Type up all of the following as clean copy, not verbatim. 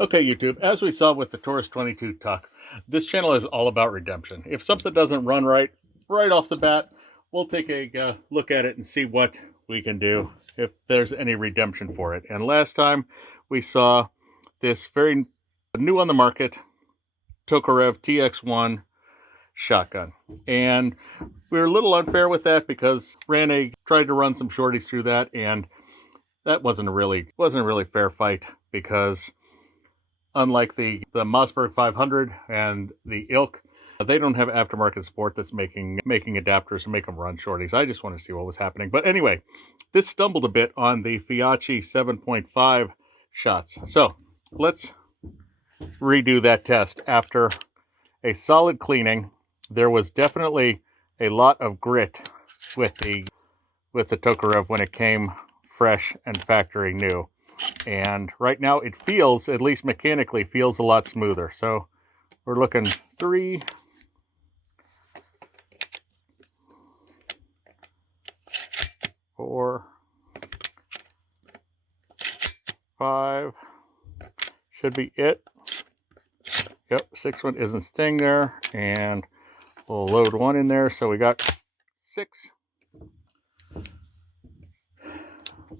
Okay, YouTube, as we saw with the Taurus 22 Tuck, this channel is all about redemption. If something doesn't run right off the bat, we'll take a look at it and see what we can do, if there's any redemption for it. And last time we saw this very new on the market Tokarev TX1 shotgun. And we were a little unfair with that because tried to run some shorties through that, and that wasn't a really fair fight, because unlike the Mossberg 500 and the Ilk, they don't have aftermarket support that's making adapters to make them run shorties. I just want to see what was happening. But anyway, this stumbled a bit on the Fiachi 7.5 shots. So let's redo that test. After a solid cleaning, there was definitely a lot of grit with the Tokarev when it came fresh and factory new. And right now it feels, at least mechanically, feels a lot smoother. So we're looking 3, 4, 5, should be it. Yep, 6 one isn't staying there, and we'll load 1 in there. So we got 6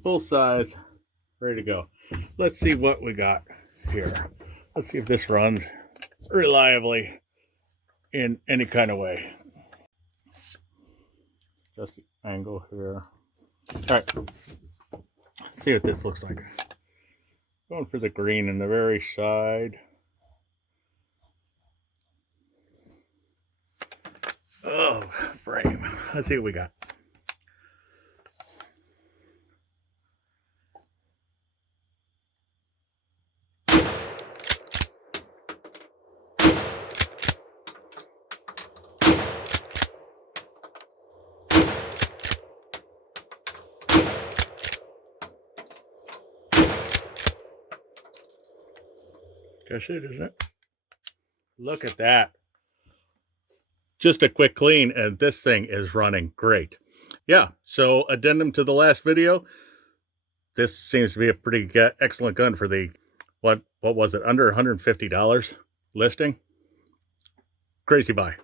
full size, ready to go. Let's see what we got here. Let's see if this runs reliably in any kind of way. Just the angle here. All right, let's see what this looks like. Going for the green in the very side. Oh, frame. Let's see what we got. Guess it, isn't it? Look at that. Just a quick clean, and this thing is running great. Yeah, so addendum to the last video. This seems to be a pretty excellent gun for the, what was it, under $150 listing? Crazy buy.